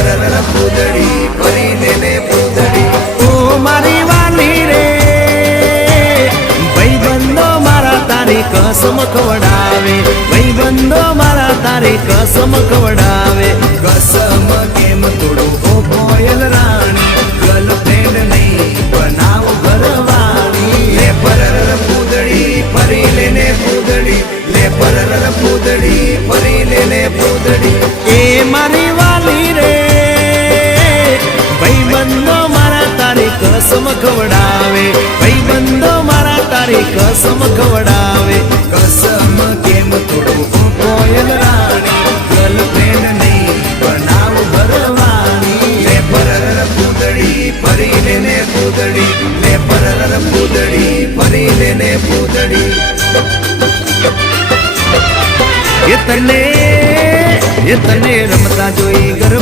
પરર પૂદડી ફરી ને પૂદડી ઓ મારી વાલી રે ભાઈબંધો મારા તારી કસમ ખવડાવે ભાઈબંધો મારા તારી કસમ ખવડાવે કસમ કેમ તોડું ઓ કોયલ રાણી ગર્લફ્રેન્ડ નહીં બનાવ ઘરવાળી લે પરર પૂદડી ફરી લેને પૂદડી લે પરર પૂદડી ફરી લેને પૂદડી એ મારી વાલી રે ભાઈબંધો મારા તારી કસમ ખવડાવે ભાઈબંધો મારા તારી કસમ ખવડાવે કસમ કેમ તોડું ઓ કોયલ રાણી ગર્લફ્રેન્ડ નહીં બનાવ ઘરવાળી લે પરર પૂદડી ફરી લેને પૂદડી લે પરર પૂદડી ફરી લેને પૂદડી એ તને રમતા જોઈ ગર